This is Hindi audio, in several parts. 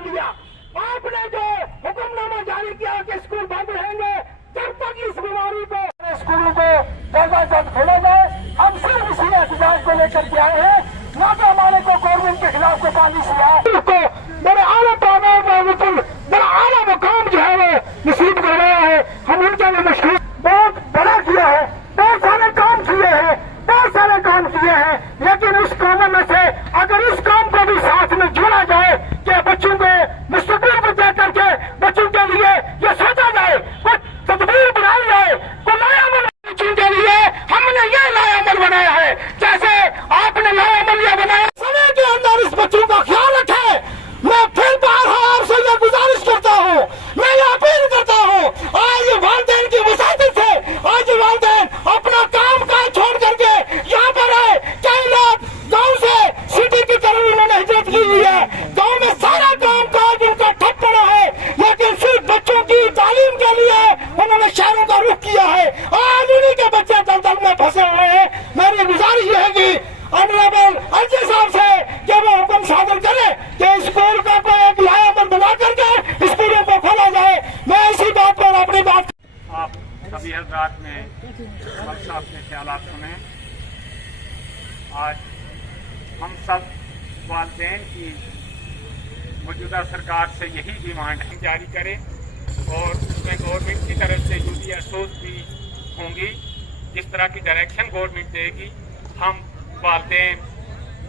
कर लिया। आपने जो हुक्मनामा जारी किया कि स्कूल बंद रहेंगे जब तक इस बीमारी को स्कूलों को जल्द खोला जाए। हम सिर्फ इसी एहतजाज को लेकर के आए हैं, न तो हमारे को गवर्नमेंट के खिलाफ कोई साजिश है। बड़े आला पैमाने पर बड़ा आला मुकाम जो है वो नसीब करवाया है। हम उनके लिए मशहूर बहुत बड़ा किया है, बहुत सारे काम किए हैं, बहुत सारे काम किए हैं, लेकिन उस कामों में से अगर इस काम को भी साथ में जोड़ा जाए कि बच्चों को मुस्तकबिल को दे करके बच्चों के लिए ये सोचा जाए, कुछ तदबीर बनाई जाए, तो नया अमल बच्चों के लिए हमने ये नया अमल बनाया है। जैसे आपने नया अमल यह बनाया, समय के अंदर इस बच्चों का ख्याल रखें। मैं फिर बार आपसे यह गुजारिश करता हूँ, मैं ये अपील करता हूँ, आज वालिदैन की वसातियत से आज वालिदैन अपना काम काज छोड़ करके यहाँ पर आए। कई लोग गाँव से सिटी की तरफ उन्होंने हिजरत की हुई है, गाँव में सारा काम काज उनका ठप पड़ा है, लेकिन सिर्फ बच्चों की तालीम के लिए उन्होंने शहरों का रुख किया है। आज उन्हीं के बच्चे दलदल में फंसे हुए हैं। मेरी गुजारिश रहेगी ऑनरेबल एलजी साहब से कि वो हुक्म सादर करे कि स्कूल का कोई एक लायक बना करके स्कूलों को खोला जाए। मैं इसी बात पर अपनी बात आप सभी हजरात में वक्त अपने ख्यालात सुने। आज हम सब वालिदैन की मौजूदा सरकार से यही डिमांड जारी करें और उसमें गवर्नमेंट की तरफ से यूडीएसओज भी होंगी। जिस तरह की डायरेक्शन गवर्नमेंट देगी, हम वालिदैन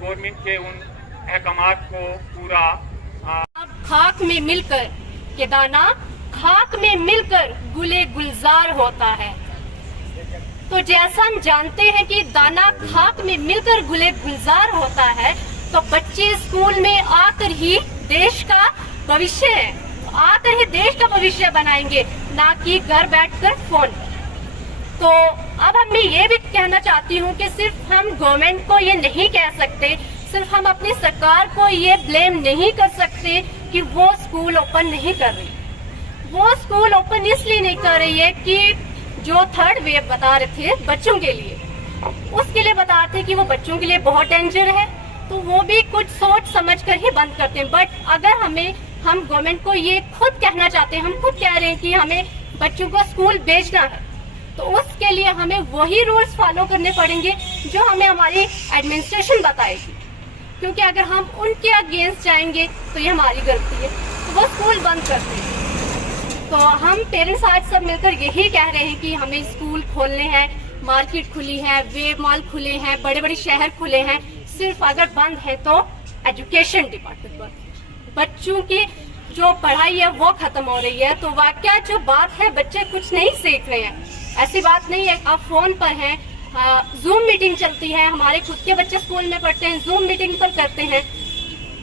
गवर्नमेंट के उन अहकामात को पूरा अब खाक में मिलकर के दाना खाक में मिलकर गुले गुलजार होता है। तो जैसा हम जानते हैं कि दाना खाक में मिलकर गुले गुलजार होता है, तो बच्चे स्कूल में आकर ही देश का भविष्य है, आकर ही देश का भविष्य बनाएंगे, ना कि घर बैठकर फोन। तो अब मैं ये भी कहना चाहती हूँ कि सिर्फ हम गवर्नमेंट को ये नहीं कह सकते, सिर्फ हम अपनी सरकार को ये ब्लेम नहीं कर सकते कि वो स्कूल ओपन नहीं कर रही। वो स्कूल ओपन इसलिए नहीं कर रही है कि जो थर्ड वेव बता रहे थे बच्चों के लिए, उसके लिए बता रहे थे कि वो बच्चों के लिए बहुत डेंजर है, तो वो भी कुछ सोच समझ कर ही बंद करते हैं। बट अगर हम गवर्नमेंट को ये खुद कहना चाहते हैं, हम खुद कह रहे हैं कि हमें बच्चों को स्कूल भेजना है, तो उसके लिए हमें वही रूल्स फॉलो करने पड़ेंगे जो हमें हमारी एडमिनिस्ट्रेशन बताएगी, क्योंकि अगर हम उनके अगेंस्ट जाएंगे तो ये हमारी गलती है, तो वो स्कूल बंद करते हैं। तो हम पेरेंट्स आज सब मिलकर यही कह रहे हैं कि हमें स्कूल खोलने हैं, मार्केट खुली है, वेब मॉल खुले हैं, बड़े बड़े शहर खुले हैं, सिर्फ अगर बंद है तो एजुकेशन डिपार्टमेंट बंद। बच्चों की जो पढ़ाई है वो खत्म हो रही है। तो वाकया जो बात है, बच्चे कुछ नहीं सीख रहे हैं, ऐसी बात नहीं है। आप फोन पर हैं, जूम मीटिंग चलती है, हमारे खुद के बच्चे स्कूल में पढ़ते हैं, जूम मीटिंग पर करते हैं।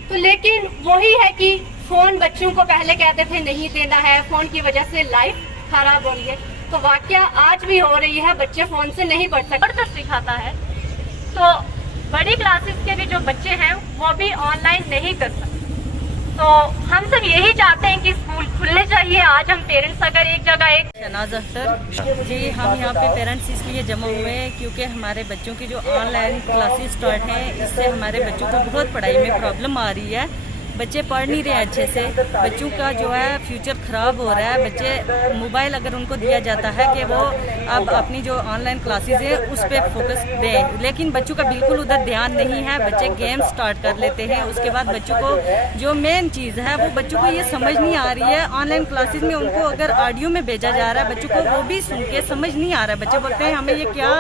तो लेकिन वही है कि फोन बच्चों को पहले कहते थे नहीं देना है, फोन की वजह से लाइफ खराब हो रही है। तो वाकया आज भी हो रही है, बच्चे फोन से नहीं पढ़ सकते। पढ़कर सिखाता है, तो बड़ी क्लासेस के भी जो बच्चे हैं वो भी ऑनलाइन नहीं कर सकते। तो हम सब यही चाहते हैं कि स्कूल खुलने चाहिए। आज हम पेरेंट्स अगर एक जगह एक शहनाज अख्तर जी, हम यहाँ पे पेरेंट्स इसलिए जमा हुए हैं क्योंकि हमारे बच्चों की जो ऑनलाइन क्लासेस स्टार्ट हैं, इससे हमारे बच्चों को बहुत पढ़ाई में प्रॉब्लम आ रही है। बच्चे पढ़ नहीं रहे अच्छे से, बच्चों का जो है फ्यूचर ख़राब हो रहा है। बच्चे मोबाइल अगर उनको दिया जाता है कि वो अब अपनी जो ऑनलाइन क्लासेस है उस पर फोकस दें, लेकिन बच्चों का बिल्कुल उधर ध्यान नहीं है। बच्चे गेम स्टार्ट कर लेते हैं, उसके बाद बच्चों को जो मेन चीज़ है वो बच्चों को ये समझ नहीं आ रही है। ऑनलाइन क्लासेस में उनको अगर ऑडियो में भेजा जा रहा है, बच्चों को वो भी सुन के समझ नहीं आ रहा है। बच्चे बोलते हैं हमें ये क्या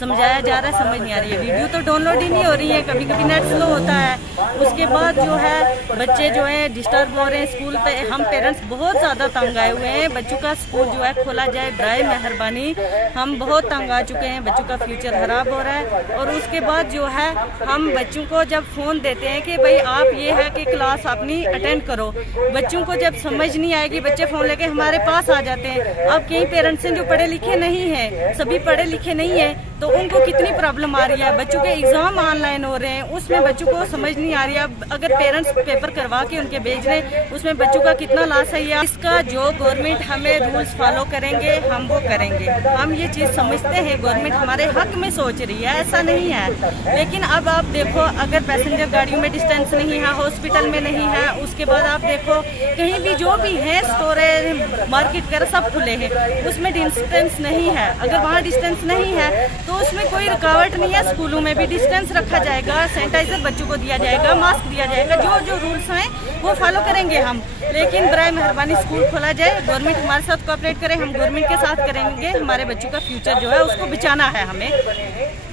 समझाया जा रहा है, समझ नहीं आ रही है। वीडियो तो डाउनलोड ही नहीं हो रही है, कभी कभी नेट स्लो होता है। उसके बाद जो है बच्चे जो है डिस्टर्ब हो रहे हैं स्कूल पे। हम पेरेंट्स बहुत ज़्यादा तंग आए हुए हैं, बच्चों का स्कूल जो है खोला जाए, ड्राई मेहरबानी। हम बहुत तंग आ चुके हैं, बच्चों का फ्यूचर खराब हो रहा है। और उसके बाद जो है हम बच्चों को जब फ़ोन देते हैं कि भाई आप ये है कि क्लास अपनी अटेंड करो, बच्चों को जब समझ नहीं आएगी बच्चे फ़ोन लेके हमारे पास आ जाते हैं। अब कई पेरेंट्स हैं जो पढ़े लिखे नहीं हैं, सभी पढ़े लिखे नहीं हैं, तो उनको कितनी प्रॉब्लम आ रही है। बच्चों के एग्ज़ाम ऑनलाइन हो रहे हैं, उसमें बच्चों को समझ नहीं आ रही है। अब अगर पेरेंट्स पेपर करवा के उनके भेज रहे हैं, उसमें बच्चों का कितना लॉस है। इसका जो गवर्नमेंट हमें रूल्स फॉलो करेंगे हम वो करेंगे। हम ये चीज़ समझते हैं गवर्नमेंट हमारे हक में सोच रही है, ऐसा नहीं है। लेकिन अब आप देखो, अगर पैसेंजर गाड़ियों में डिस्टेंस नहीं है, हॉस्पिटल में नहीं है, उसके बाद आप देखो कहीं भी जो भी है स्टोर है, मार्केट वगैरह सब खुले हैं, उसमें डिस्टेंस नहीं है। अगर वहाँ डिस्टेंस नहीं है तो उसमें कोई रुकावट नहीं है। स्कूलों में भी डिस्टेंस रखा जाएगा, सैनिटाइजर बच्चों को दिया जाएगा, मास्क दिया जाएगा, जो जो रूल्स हैं वो फॉलो करेंगे हम। लेकिन बराए मेहरबानी स्कूल खोला जाए, गवर्नमेंट हमारे साथ कोऑपरेट करे, हम गवर्नमेंट के साथ करेंगे। हमारे बच्चों का फ्यूचर जो है उसको बचाना है हमें,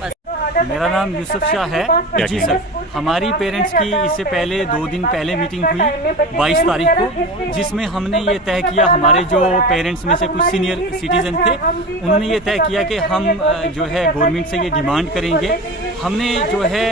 बस। मेरा नाम यूसुफ शाह है। जी सर, हमारी पेरेंट्स की इससे पहले 2 दिन पहले मीटिंग हुई 22 तारीख को, जिसमें हमने ये तय किया, हमारे जो पेरेंट्स में से कुछ सीनियर सिटीजन थे उन्होंने ये तय किया कि हम जो है गवर्नमेंट से ये डिमांड करेंगे। हमने जो है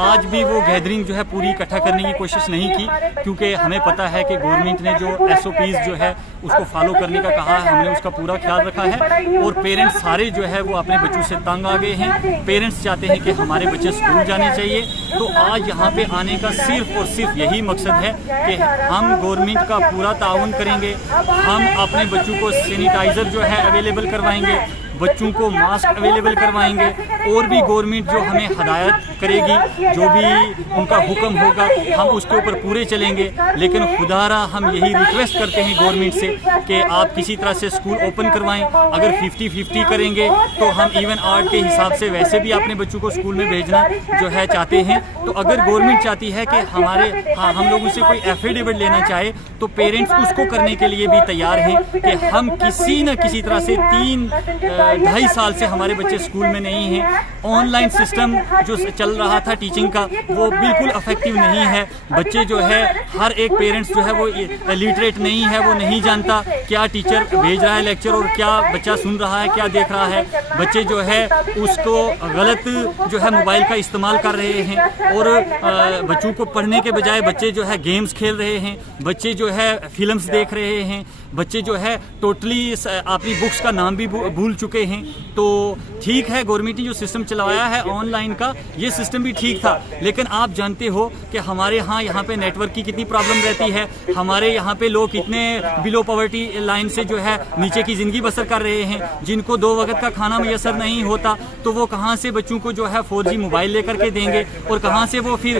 आज भी वो गैदरिंग जो है पूरी इकट्ठा करने की कोशिश नहीं की, क्योंकि हमें पता है कि गवर्नमेंट ने जो SOPs जो है उसको फॉलो करने का कहा है, हमने उसका पूरा ख्याल रखा है। और पेरेंट्स सारे जो है वो अपने बच्चों से तंग आ गए हैं। पेरेंट्स चाहते हैं कि हमारे बच्चे स्कूल जाने चाहिए। तो आज यहाँ पे आने का सिर्फ और सिर्फ यही मकसद है कि हम गवर्नमेंट का पूरा ताउन करेंगे। हम अपने बच्चों को सैनिटाइज़र जो है अवेलेबल करवाएंगे, बच्चों को मास्क अवेलेबल करवाएंगे, और भी गवर्नमेंट जो हमें हदायत करेगी, जो भी उनका हुक्म होगा हम उसके ऊपर पूरे चलेंगे। लेकिन खुदारा हम यही रिक्वेस्ट करते हैं गवर्नमेंट से कि आप किसी तरह से स्कूल ओपन करवाएं। अगर 50-50 करेंगे तो हम इवन आर्ट के हिसाब से वैसे भी अपने बच्चों को स्कूल में भेजना जो है चाहते हैं। तो अगर गवर्नमेंट चाहती है कि हम लोगों से कोई एफिडेविट लेना चाहे तो पेरेंट्स उसको करने के लिए भी तैयार हैं कि हम किसी न किसी तरह से 2.5 साल से हमारे बच्चे स्कूल में नहीं हैं। ऑनलाइन सिस्टम जो चल रहा था टीचिंग का वो बिल्कुल इफेक्टिव नहीं है। बच्चे जो है, हर एक पेरेंट्स जो है वो लिटरेट नहीं है, वो नहीं जानता क्या टीचर भेज रहा है लेक्चर और क्या बच्चा सुन रहा है, क्या देख रहा है। बच्चे जो है उसको गलत जो है मोबाइल का इस्तेमाल कर रहे हैं, और बच्चों को पढ़ने के बजाय बच्चे जो है गेम्स खेल रहे हैं, बच्चे जो है फिल्म्स देख रहे हैं, बच्चे जो है टोटली अपनी बुक्स का नाम भी भूल चुके हैं। तो ठीक है, गवर्नमेंट ने जो सिस्टम चलाया है ऑनलाइन का, ये सिस्टम भी ठीक था, लेकिन आप जानते हो कि हमारे यहाँ पे नेटवर्क की कितनी प्रॉब्लम रहती है। हमारे यहाँ पे लोग कितने बिलो पॉवर्टी लाइन से जो है नीचे की ज़िंदगी बसर कर रहे हैं, जिनको 2 वक्त का खाना मैसर नहीं होता। तो वो कहाँ से बच्चों को जो है 4G मोबाइल लेकर के देंगे, और कहाँ से वो फिर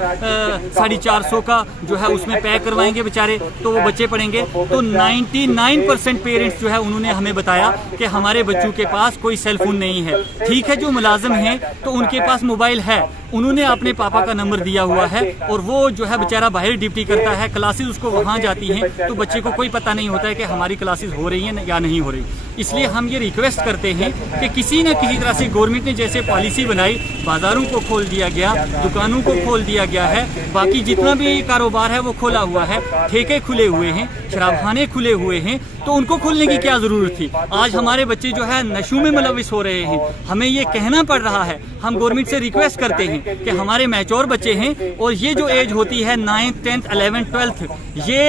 450 का जो है उसमें पैक करवाएंगे बेचारे, तो वो बच्चे पढ़ेंगे। तो 99% पेरेंट्स जो है उन्होंने हमें बताया कि हमारे बच्चों के पास कोई सेल फोन नहीं है। ठीक है, जो मुलाजिम हैं तो उनके पास मोबाइल है, उन्होंने अपने पापा का नंबर दिया हुआ है, और वो जो है बेचारा बाहर ड्यूटी करता है, क्लासेस उसको वहाँ जाती हैं, तो बच्चे को कोई पता नहीं होता है कि हमारी क्लासेस हो रही हैं या नहीं हो रही। इसलिए हम ये रिक्वेस्ट करते हैं कि किसी न किसी तरह से गवर्नमेंट ने जैसे पॉलिसी बनाई, बाजारों को खोल दिया गया, दुकानों को खोल दिया गया है, बाकी जितना भी कारोबार है वो खोला हुआ है, ठेके खुले हुए हैं, शराबखाने खुले हुए हैं, तो उनको खोलने की क्या जरूरत थी। आज हमारे बच्चे जो है नशों में मुलविस हो रहे हैं, हमें ये कहना पड़ रहा है। हम गवर्नमेंट से रिक्वेस्ट करते हैं कि हमारे मैच्योर बच्चे हैं, और ये जो एज होती है 9th 10th 11th 12th, ये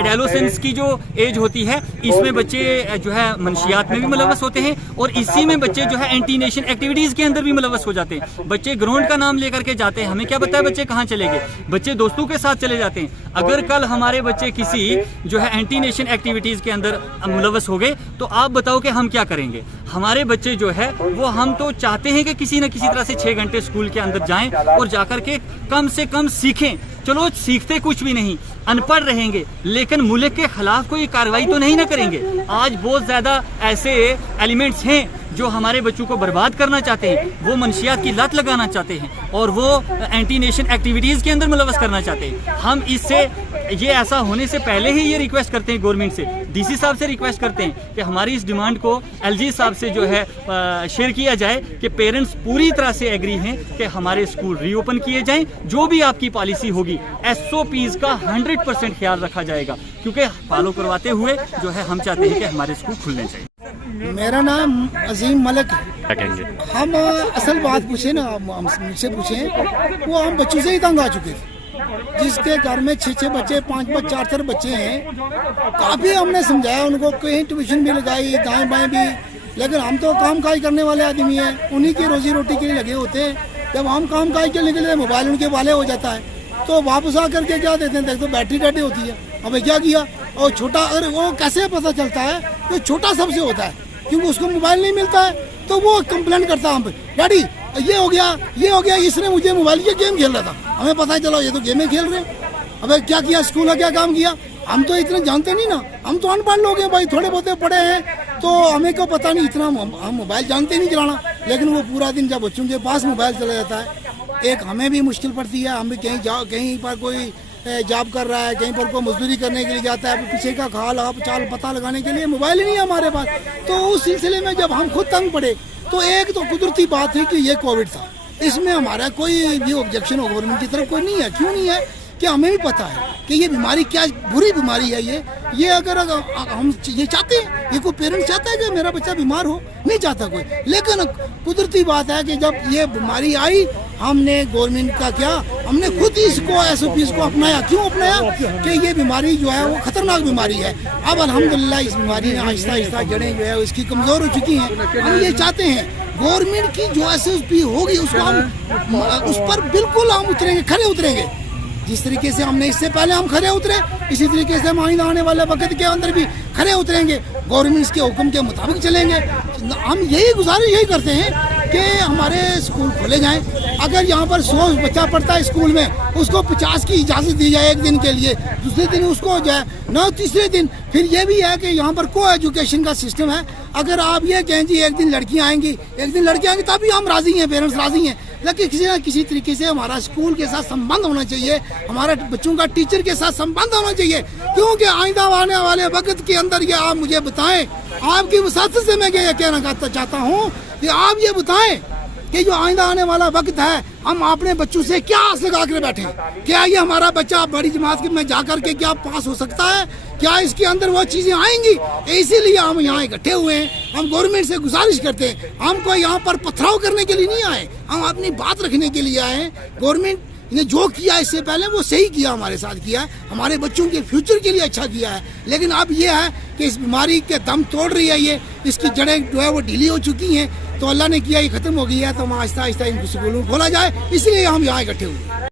एडोलेसेंस की जो एज होती है, इसमें बच्चे जो है मनशियात में भी मुलविस होते हैं, और इसी में बच्चे जो है एंटी नेशन एक्टिविटीज के अंदर भी मुलविस हो जाते हैं। बच्चे ग्राउंड का नाम लेकर के जाते हैं, हमें क्या पता है बच्चे कहाँ चले गए, बच्चे दोस्तों के साथ चले जाते हैं। अगर कल हमारे बच्चे किसी जो है एंटी नेशन एक्टिविटीज के अंदर मुलविस हो गए तो आप बताओ कि हम क्या करेंगे। हमारे बच्चे जो है वो, हम तो चाहते हैं कि किसी न किसी तरह से 6 घंटे स्कूल के अंदर जाएं और जाकर के कम से कम सीखें। चलो सीखते कुछ भी नहीं, अनपढ़ रहेंगे, लेकिन मुल्क के खिलाफ कोई कार्रवाई तो नहीं ना करेंगे। आज बहुत ज्यादा ऐसे एलिमेंट्स हैं जो हमारे बच्चों को बर्बाद करना चाहते हैं, वो मनशियात की लत लगाना चाहते हैं, और वो एंटी नेशन एक्टिविटीज के अंदर मुलविस करना चाहते हैं। हम इससे, ये ऐसा होने से पहले ही ये रिक्वेस्ट करते हैं गवर्नमेंट से, DC साहब से रिक्वेस्ट करते हैं कि हमारी इस डिमांड को LG साहब से जो है शेयर किया जाए कि पेरेंट्स पूरी तरह से एग्री हैं कि हमारे स्कूल रीओपन किए जाएं। जो भी आपकी पॉलिसी होगी, SOPs का 100% ख्याल रखा जाएगा, क्योंकि फॉलो करवाते हुए जो है हम चाहते हैं कि हमारे स्कूल खुलने चाहिए। मेरा नाम अजीम मलिक। क्या कहेंगे? हम असल बात पूछे ना, मुझसे पूछे, वो हम बच्चों से ही तंग आ चुके थे। जिसके घर में 6 बच्चे, 5 4 बच्चे हैं, काफ़ी हमने समझाया उनको, कहीं ट्यूशन भी लगाई, दाएं बाएं भी, लेकिन हम तो काम काज करने वाले आदमी हैं, उन्हीं की रोजी रोटी के लिए लगे होते हैं। जब हम काम काज के लिए मोबाइल उनके वाले हो जाता है, तो वापस आकर के क्या देते हैं, देख तो बैटरी डेड होती है। हमें क्या किया, और छोटा, अगर वो कैसे पता चलता है तो छोटा सबसे होता है, क्योंकि उसको मोबाइल नहीं मिलता है, तो वो कंप्लेन करता है हम पे, डैडी ये हो गया, इसने मुझे मोबाइल के गेम खेल रहा था, हमें पता चला ये तो गेमें खेल रहे हैं। अबे क्या किया स्कूल का, क्या काम किया, हम तो इतने जानते नहीं ना, हम तो अनपढ़ लोग हैं भाई, थोड़े बहुत पढ़े हैं तो हमें को पता नहीं, इतना हम मोबाइल जानते नहीं चलाना। लेकिन वो पूरा दिन जब बच्चों के पास मोबाइल चला जाता है, एक हमें भी मुश्किल पड़ती है। हम भी कहीं पर कोई जॉब कर रहा है, कहीं पर कोई मजदूरी करने के लिए जाता है, पीछे का खाल आप चाल पता लगाने के लिए मोबाइल ही नहीं है हमारे पास। तो उस सिलसिले में जब हम खुद तंग पड़े तो एक तो कुदरती बात है कि ये कोविड था, इसमें हमारा कोई भी ऑब्जेक्शन हो गवर्नमेंट की तरफ कोई नहीं है। क्यों नहीं है कि हमें भी पता है कि ये बीमारी क्या बुरी बीमारी है। ये अगर हम ये चाहते हैं, ये कोई पेरेंट्स चाहता है कि मेरा बच्चा बीमार हो, नहीं चाहता कोई। लेकिन कुदरती बात है कि जब ये बीमारी आई, हमने गवर्नमेंट का क्या, हमने खुद ही इसको SOPs को अपनाया। क्यों अपनाया कि ये बीमारी जो है वो खतरनाक बीमारी है। अब अल्हम्दुलिल्लाह इस बीमारी में आहिस्ता आहिस्ता जड़ें जो है उसकी कमजोर हो चुकी हैं। हम ये चाहते हैं गवर्नमेंट की जो SOP होगी उसको हम उस पर बिल्कुल हम उतरेंगे, खरे उतरेंगे। जिस तरीके से हमने इससे पहले हम खरे उतरे, इसी तरीके से हम आइंदा आने वाले वक्त के अंदर भी खरे उतरेंगे, गवर्नमेंट के हुक्म के मुताबिक चलेंगे। हम यही गुजारिश यही करते हैं कि हमारे स्कूल खोले जाएं। अगर यहाँ पर 100 बच्चा पढ़ता है स्कूल में, उसको 50 की इजाज़त दी जाए एक दिन के लिए, दूसरे दिन उसको हो जाए न, तीसरे दिन फिर ये भी है कि यहाँ पर को एजुकेशन का सिस्टम है। अगर आप ये कहें जी एक दिन लड़कियाँ आएंगी, एक दिन लड़कियाँ आएंगी, तभी हम राज़ी हैं, पेरेंट्स राज़ी हैं। लेकिन किसी न किसी तरीके से हमारा स्कूल के साथ संबंध होना चाहिए, हमारे बच्चों का टीचर के साथ संबंध होना चाहिए। क्योंकि आइंदा आने वाले वक्त के अंदर ये आप मुझे बताएं, आपकी वसात से मैं ये कहना चाहता हूँ कि आप ये बताएं कि जो आइंदा आने वाला वक्त है, हम अपने बच्चों से क्या आस लगा कर बैठे? क्या ये हमारा बच्चा बड़ी जमात में जाकर के क्या पास हो सकता है? क्या इसके अंदर वो चीजें आएंगी? इसीलिए हम यहाँ इकट्ठे हुए हैं। हम गवर्नमेंट से गुजारिश करते हैं, हम कोई यहाँ पर पथराव करने के लिए नहीं आए, हम अपनी बात रखने के लिए आए हैं। गवर्नमेंट ने जो किया इससे पहले वो सही किया, हमारे साथ किया, हमारे बच्चों के फ्यूचर के लिए अच्छा किया है। लेकिन अब ये है कि इस बीमारी के दम तोड़ रही है, ये इसकी जड़ें जो है वो ढीली हो चुकी हैं। तो अल्लाह ने किया, ये खत्म हो गई है, तो हम आहिस्ता आहिस्ता इन स्कूलों को खोला जाए, इसलिए हम यहाँ इकट्ठे हुए।